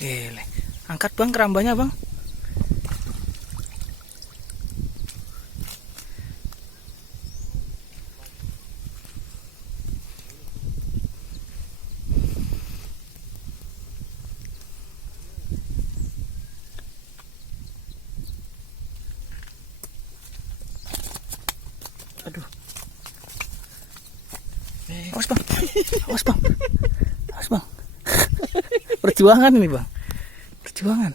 Gile. Angkat bang kerambanya bang. Aduh. Awas bang. Awas bang. Awas bang. Perjuangan ini bang. Perjuangan.